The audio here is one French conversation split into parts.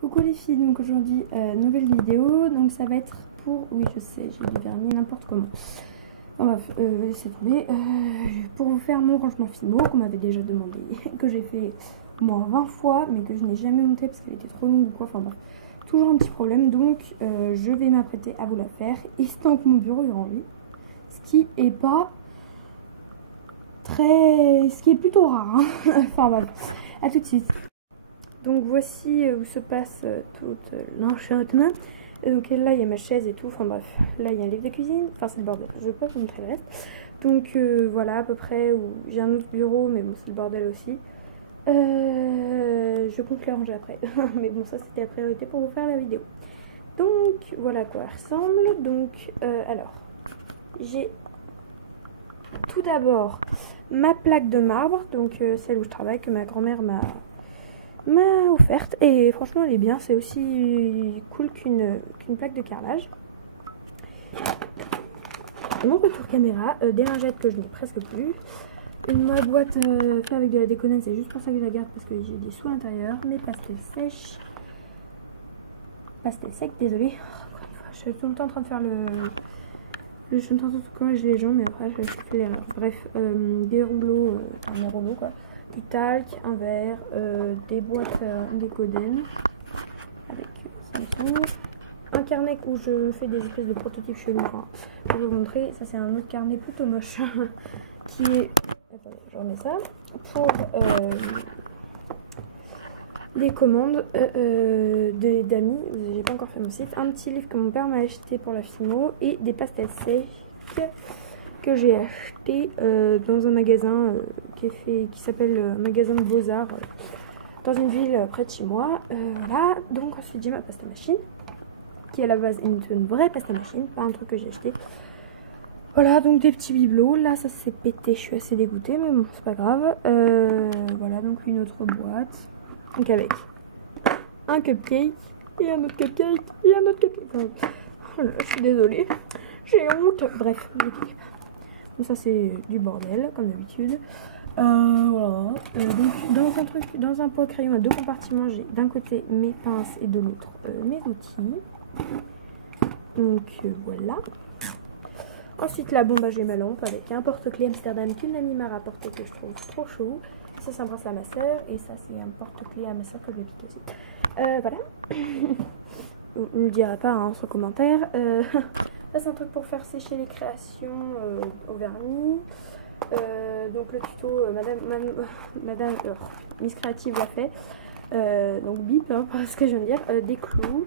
Coucou les filles, donc aujourd'hui nouvelle vidéo, donc ça va être pour, oui je sais, j'ai du vernis n'importe comment, enfin bref, laissez tomber, pour vous faire mon rangement Fimo qu'on m'avait déjà demandé, que j'ai fait au moins 20 fois mais que je n'ai jamais monté parce qu'elle était trop longue ou quoi, enfin bref, toujours un petit problème, donc je vais m'apprêter à vous la faire, histoire que mon bureau est rangé, ce qui est pas très, ce qui est plutôt rare, hein. Enfin bref, à tout de suite. Donc voici où se passe tout l'enchantement. Donc là il y a ma chaise et tout, enfin bref, là il y a un livre de cuisine, enfin c'est le bordel, je vais pas vous montrer le reste. Donc voilà à peu près où j'ai un autre bureau, mais bon c'est le bordel aussi. Je compte les ranger après, mais bon ça c'était la priorité pour vous faire la vidéo. Donc voilà à quoi elle ressemble. Donc alors, j'ai tout d'abord ma plaque de marbre, donc celle où je travaille, que ma grand-mère m'a offerte, et franchement elle est bien, c'est aussi cool qu'une plaque de carrelage. Mon retour caméra, des lingettes que je n'ai presque plus, ma boîte faite avec de la déconnette, c'est juste pour ça que je la garde parce que j'ai des sous à l'intérieur, mes pastels sèches, pastels secs, désolé, je suis tout le temps en train de faire je suis en train de corriger les gens, mais après je fais l'erreur. Bref, des rouleaux, enfin des rouleaux quoi, du talc, un verre, des boîtes Decoden avec Samsung, un carnet où je fais des espèces de prototypes chelous. Enfin, je vais vous montrer, ça c'est un autre carnet plutôt moche qui est, attendez, je remets ça, pour des commandes d'amis, j'ai pas encore fait mon site, un petit livre que mon père m'a acheté pour la Fimo et des pastels secs que j'ai acheté dans un magasin qui s'appelle Magasin de Beaux-Arts dans une ville près de chez moi. Voilà, donc ensuite j'ai ma pasta machine qui est à la base une vraie pasta machine, pas un truc que j'ai acheté. Voilà, donc des petits bibelots. Là ça s'est pété, je suis assez dégoûtée, mais bon c'est pas grave. Voilà, donc une autre boîte, donc avec un cupcake et un autre cupcake et un autre cupcake. Enfin, oh là, je suis désolée, j'ai honte. Bref, donc ça c'est du bordel comme d'habitude. Voilà. Donc dans un pot crayon à deux compartiments, j'ai d'un côté mes pinces et de l'autre mes outils. Donc voilà. Ensuite là, bon bah j'ai ma lampe avec un porte-clés Amsterdam qu'une amie m'a rapporté que je trouve trop chaud. Ça c'est un bracelet à ma soeur et ça c'est un porte-clés à ma soeur que je vais piquer aussi. Voilà. On ne le dira pas hein, sans commentaire. Ça c'est un truc pour faire sécher les créations au vernis. Donc le tuto Madame Miss Créative l'a fait. Donc bip hein, parce que je viens de dire. Des clous,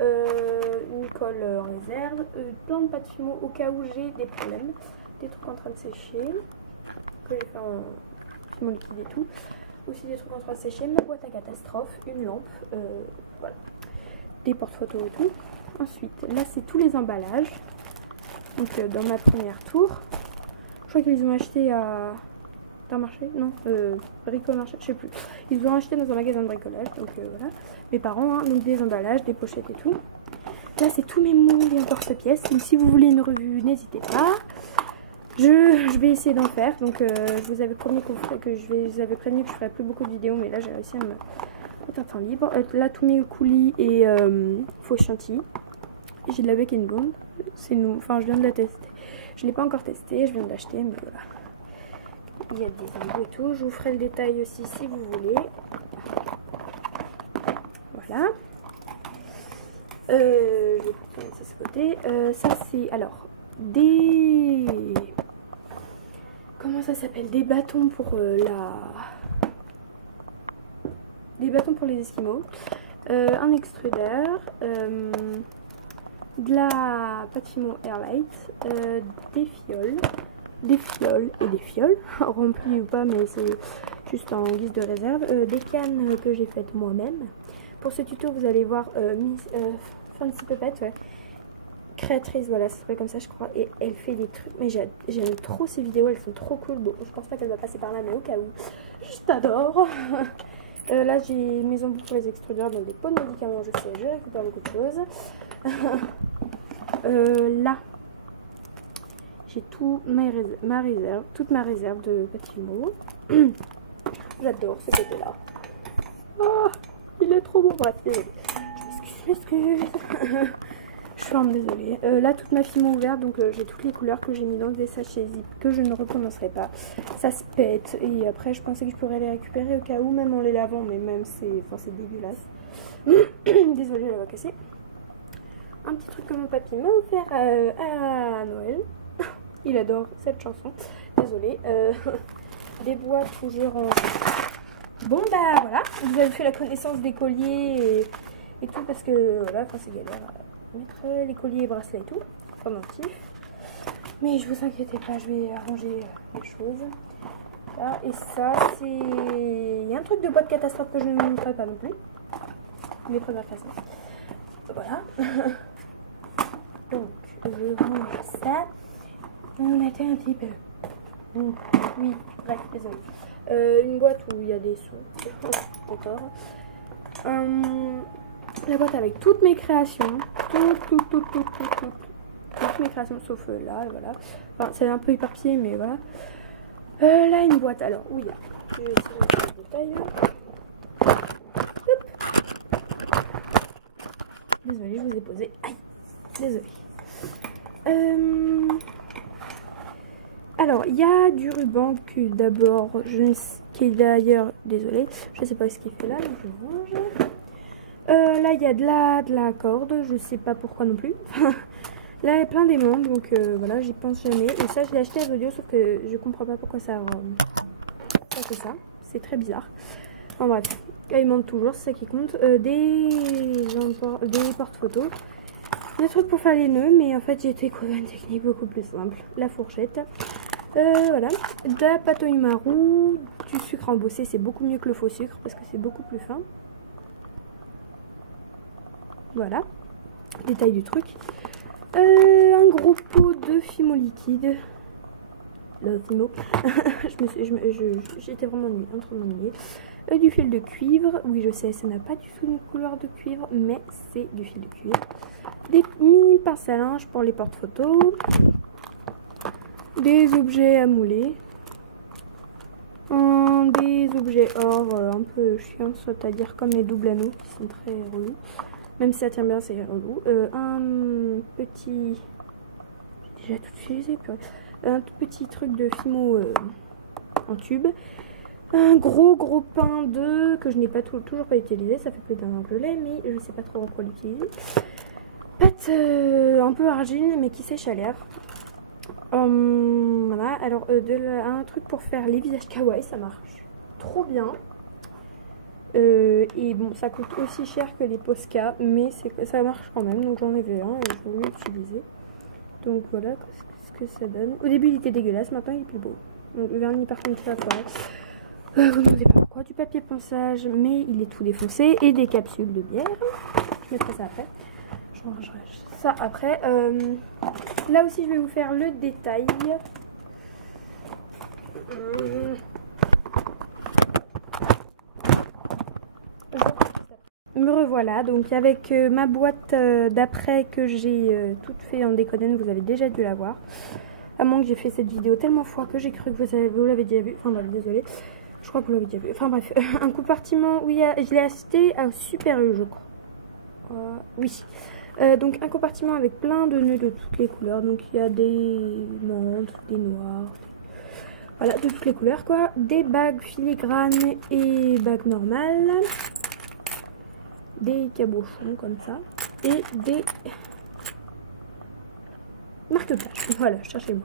une colle en réserve, plein de pâte Fimo au cas où j'ai des problèmes, des trucs en train de sécher que j'ai fait en Fimo liquide et tout, aussi des trucs en train de sécher, ma boîte à catastrophe, une lampe, voilà, des porte-photos et tout. Ensuite là c'est tous les emballages, donc dans ma première tour, je crois qu'ils ont acheté à marché, non, bricomarché, je sais plus. Ils ont acheté dans un magasin de bricolage, donc voilà. Mes parents, hein, donc des emballages, des pochettes et tout. Là, c'est tous mes moules et un porte-pièces. Donc si vous voulez une revue, n'hésitez pas. Je vais essayer d'en faire. Donc je vous avais promis je vous avais prévenu que je ferais plus beaucoup de vidéos, mais là j'ai réussi à me mettre un temps libre. Là, tous mes coulis et faux chantilly. J'ai de la Bake and Bond. C'est nous, enfin je viens de la tester. Je l'ai pas encore testé, je viens de l'acheter, mais voilà. Il y a des embouts et tout. Je vous ferai le détail aussi si vous voulez. Voilà. Je vais mettre ça de côté. Ça c'est alors des... Comment ça s'appelle? Des bâtons pour des bâtons pour les esquimaux. Un extrudeur. De la pâte Fimo Airlight. Des fioles. Des fioles et des fioles, remplies ou pas, mais c'est juste en guise de réserve. Des cannes que j'ai faites moi-même. Pour ce tuto, vous allez voir Fancy Puppet, ouais. Créatrice, voilà, ça s'appelle comme ça, je crois. Et elle fait des trucs, mais j'aime trop ces vidéos, elles sont trop cool. Bon, je pense pas qu'elle va passer par là, mais au cas où, je t'adore. Là, j'ai mes embouts pour les extrudeurs, donc des pots de médicaments, je sais, je récupère beaucoup de choses. Là, j'ai toute ma réserve de pâte Fimo. J'adore ce côté-là. Oh, il il est trop beau. Bref, désolée. Je m'excuse. Je suis vraiment désolée. Là, toute ma fimo ouverte, donc j'ai toutes les couleurs que j'ai mis dans des sachets zip que je ne recommencerai pas. Ça se pète. Et après, je pensais que je pourrais les récupérer au cas où, même en les lavant, mais même c'est dégueulasse. Désolée, elle va casser. Un petit truc que mon papy m'a offert à Noël. Il adore cette chanson. Désolée. Des boîtes où je range. Bon, bah voilà. Vous avez fait la connaissance des colliers et tout parce que voilà, enfin, c'est galère à mettre les colliers et bracelets et tout. Pendentif. Mais je vous inquiétez pas, je vais arranger les choses. Là, et ça, c'est. Il y a un truc de boîte catastrophe que je ne montrerai pas non plus. Mais pas grave, ça. Voilà. Donc, je range ça. On était un petit peu. Oui, bref, désolé. Une boîte où il y a des sous. Encore. La boîte avec toutes mes créations. Toutes mes créations, sauf là, voilà. Enfin, c'est un peu éparpillé, mais voilà. Là, une boîte. Alors, où il y a. Je vais essayer de faire le détail. Désolée, je vous ai posé. Aïe, désolée. Alors, il y a du ruban que d'abord, qui est d'ailleurs, désolée, je sais pas ce qu'il fait là, donc je range. Là, il y a de la corde, je sais pas pourquoi non plus. Là, il y a plein d'aimants, donc voilà, j'y pense jamais. Et ça, je l'ai acheté à Zodio, sauf que je comprends pas pourquoi ça fait ça. C'est très bizarre. Enfin bref, aimante toujours, c'est ça qui compte. Des porte-photos. Des trucs pour faire les nœuds, mais en fait, j'ai découvert une technique beaucoup plus simple. La fourchette. Voilà. De la pâte au Umaru, du sucre embossé, c'est beaucoup mieux que le faux sucre parce que c'est beaucoup plus fin. Voilà. Détail du truc. Un gros pot de fimo liquide. Le fimo. J'étais vraiment ennuyée, en train de m'ennuyer. Du fil de cuivre. Oui, je sais, ça n'a pas du tout une couleur de cuivre, mais c'est du fil de cuivre. Des mini pinces à linge pour les porte-photos. Des objets à mouler. Des objets or un peu chiants, c'est-à-dire comme les doubles anneaux qui sont très relous. Même si ça tient bien, c'est relou. Un petit... J'ai déjà tout utilisé, purée. Un tout petit truc de fimo en tube. Un gros pain d'œuf que je n'ai pas toujours pas utilisé. Ça fait plus d'un an que je l'ai, mais je ne sais pas trop en quoi l'utiliser. Pâte un peu argile, mais qui sèche à l'air. Voilà, alors un truc pour faire les visages kawaii, ça marche trop bien. Et bon, ça coûte aussi cher que les Posca, mais ça marche quand même. Donc j'en ai vu un et je voulais l'utiliser. Donc voilà ce que ça donne. Au début il était dégueulasse, maintenant il est plus beau. Donc le vernis par contre ça quoi. Vous ne savez pas pourquoi. Du papier ponçage, mais il est tout défoncé. Et des capsules de bière. Je mettrai ça après. Je rangerai ça après. Là aussi je vais vous faire le détail. Me revoilà, donc avec ma boîte d'après que j'ai toute fait en décoden, vous avez déjà dû la voir. À moins que j'ai fait cette vidéo tellement fois que j'ai cru que vous l'avez déjà vu. Enfin bref, désolé. Je crois que vous l'avez déjà vu. Enfin bref, un compartiment où je l'ai acheté à Super U, je crois. Oui. Donc un compartiment avec plein de nœuds de toutes les couleurs. Donc il y a des menthes, des noirs, voilà, de toutes les couleurs quoi. Des bagues filigranes et bagues normales. Des cabochons comme ça. Et des marque-pages. Voilà, cherchez-moi.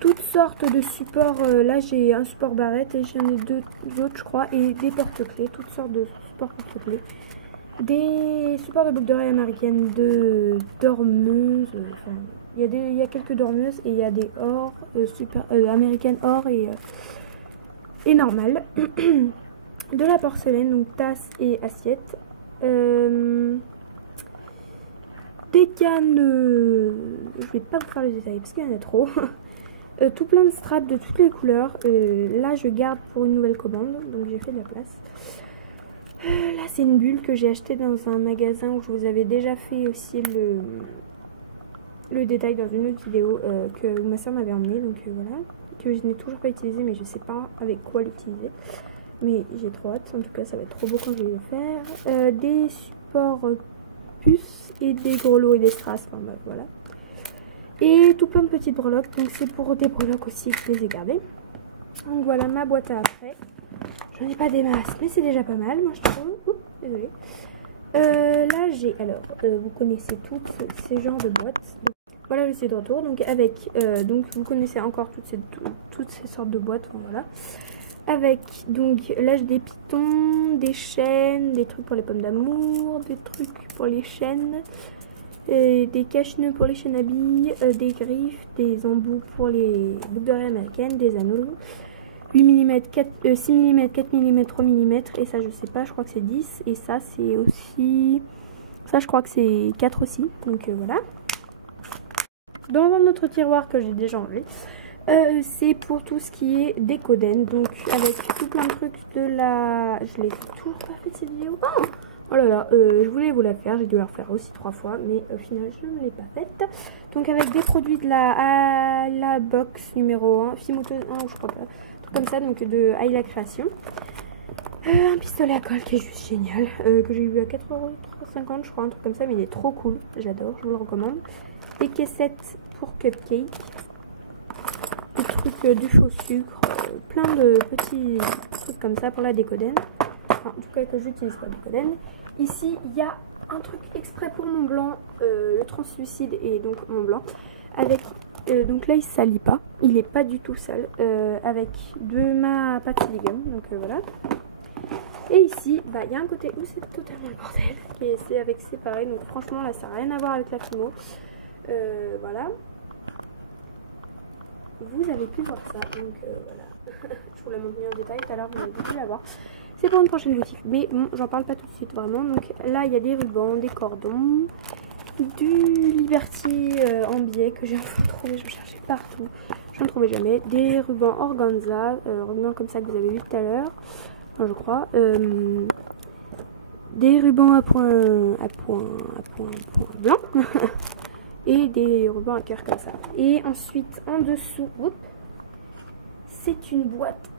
Toutes sortes de supports. Là j'ai un support barrette et j'en ai deux autres je crois. Et des porte-clés. Toutes sortes de supports porte-clés. Des supports de boucles d'oreilles américaines, de dormeuses. Enfin, il y a quelques dormeuses et il y a des or, américaines or et normales. De la porcelaine, donc tasse et assiette. Des cannes. Je vais pas vous faire les détails parce qu'il y en a trop. Tout plein de straps de toutes les couleurs. Là je garde pour une nouvelle commande, donc j'ai fait de la place. Là c'est une bulle que j'ai achetée dans un magasin où je vous avais déjà fait aussi le détail dans une autre vidéo que ma soeur m'avait emmené, donc voilà, que je n'ai toujours pas utilisé mais je sais pas avec quoi l'utiliser. Mais j'ai trop hâte, en tout cas ça va être trop beau quand je vais le faire. Des supports puces et des grelots et des strass, enfin bref, voilà. Et tout plein de petites breloques, donc c'est pour des breloques aussi que je les ai gardées. Donc voilà ma boîte à après. J'en ai pas des masses, mais c'est déjà pas mal, moi je trouve. Oups, désolée. Là j'ai, alors, vous connaissez toutes ces genres de boîtes. Donc, voilà, je suis de retour, donc avec, donc vous connaissez encore toutes ces sortes de boîtes, enfin, voilà. Avec, donc là j'ai des pitons, des chaînes, des trucs pour les pommes d'amour, des trucs pour les chaînes, des cache-nœuds pour les chaînes à billes, des griffes, des embouts pour les boucles d'oreilles américaines, des anneaux, 8 mm, 6 mm, 4 mm, 3 mm, et ça je sais pas, je crois que c'est 10, et ça c'est aussi, ça je crois que c'est 4 aussi, donc voilà. Dans un autre tiroir que j'ai déjà enlevé, c'est pour tout ce qui est décoden, donc avec tout plein de trucs de la... Je l'ai toujours pas fait cette vidéo. Oh là là, je voulais vous la faire, j'ai dû la refaire aussi 3 fois, mais au final je ne l'ai pas faite. Donc avec des produits de la box numéro 1, Fimoto 1 ou je crois pas, un truc comme ça, donc de Ayla Création. Un pistolet à colle qui est juste génial, que j'ai eu à 4,50 € je crois, un truc comme ça, mais il est trop cool, j'adore, je vous le recommande. Des caissettes pour cupcake, des trucs du faux sucre, plein de petits trucs comme ça pour la décoden. Enfin, en tout cas que j'utilise pas décoden. Ici il y a un truc exprès pour mon blanc, le translucide et donc mon blanc. Avec, donc là il ne salit pas, il est pas du tout sale, avec de ma pâte silicone, donc voilà. Et ici, bah, il y a un côté où c'est totalement le bordel, c'est avec séparé, donc franchement là ça n'a rien à voir avec la Fimo. Voilà. Vous avez pu voir ça, donc voilà. Je vous la montre mieux en détail, tout à l'heure vous avez pu la voir. C'est pour une prochaine boutique, mais bon, j'en parle pas tout de suite vraiment. Donc là il y a des rubans, des cordons, du Liberty en biais que j'ai enfin trouvé, je cherchais partout, je ne trouvais jamais. Des rubans organza, rubans comme ça que vous avez vu tout à l'heure, enfin, je crois. Des rubans à point blanc. Et des rubans à cœur comme ça. Et ensuite en dessous, c'est une boîte.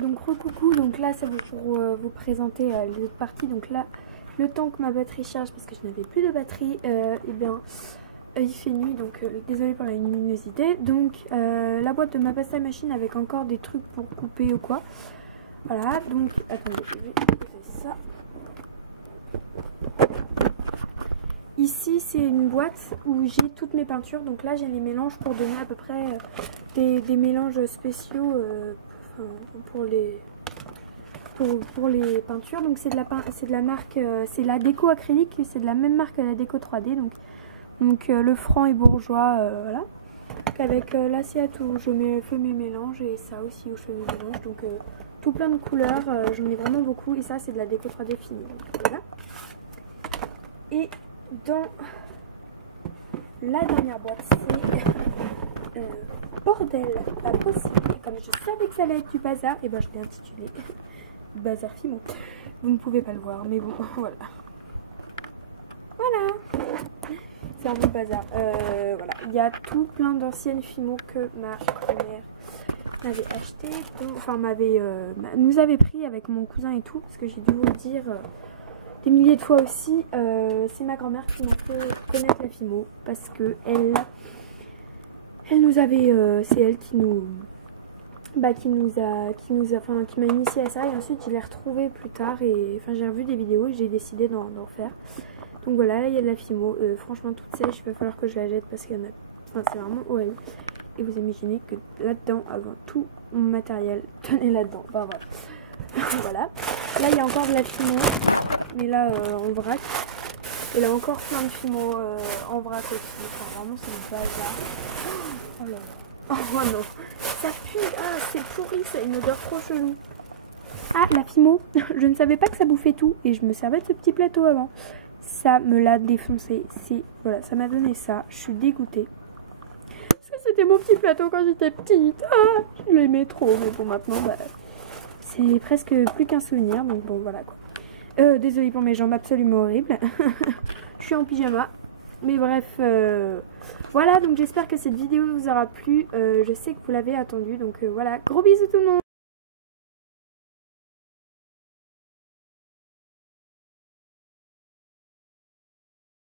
Donc recoucou, donc là c'est pour vous présenter les autres parties. Donc là, le temps que ma batterie charge, parce que je n'avais plus de batterie, et bien il fait nuit, donc désolé pour la luminosité. Donc la boîte de ma pasta machine avec encore des trucs pour couper ou quoi. Voilà, donc attendez, je vais poser ça. Ici c'est une boîte où j'ai toutes mes peintures, donc là j'ai les mélanges pour donner à peu près des mélanges spéciaux pour les peintures. Donc c'est de la marque, c'est la déco acrylique, c'est de la même marque que la déco 3D, donc le franc et bourgeois, voilà. Donc avec l'assiette où je fais mes mélanges et ça aussi où je fais mes mélanges, donc tout plein de couleurs, j'en ai vraiment beaucoup et ça c'est de la déco 3D finie, donc voilà. Et dans la dernière boîte, c'est bordel pas possible. Et comme je savais que ça allait être du bazar, et ben je l'ai intitulé Bazar Fimo. Vous ne pouvez pas le voir, mais bon, voilà. Voilà, c'est un bon bazar. Voilà, il y a tout plein d'anciennes Fimo que ma grand-mère m'avait acheté, enfin nous avait pris avec mon cousin et tout, parce que j'ai dû vous le dire des milliers de fois aussi, c'est ma grand-mère qui m'a fait connaître la Fimo, parce que elle nous avait, c'est elle qui m'a initié à ça, et ensuite je l'ai retrouvée plus tard, et enfin j'ai revu des vidéos et j'ai décidé d'en refaire. Donc voilà, là il y a de la Fimo, franchement toute sèche, il va falloir que je la jette parce qu'il y en a, enfin c'est vraiment horrible. Et vous imaginez que là-dedans, avant tout mon matériel tenait là-dedans, enfin voilà. Voilà, là il y a encore de la Fimo, mais là en vrac. Et là encore plein de Fimo en vrac aussi. Enfin, vraiment c'est une bazar. Oh là là. Oh non. Ça pue. Ah c'est pourri, ça a une odeur trop chelou. Ah la Fimo. Je ne savais pas que ça bouffait tout. Et je me servais de ce petit plateau avant. Ça me l'a défoncé. Voilà, ça m'a donné ça. Je suis dégoûtée. Parce que c'était mon petit plateau quand j'étais petite. Ah, je l'aimais trop. Mais bon maintenant bah, c'est presque plus qu'un souvenir. Donc bon voilà quoi. Désolée pour mes jambes absolument horribles. Je suis en pyjama. Mais bref, voilà. Donc j'espère que cette vidéo vous aura plu. Je sais que vous l'avez attendu. Donc voilà, gros bisous tout le monde.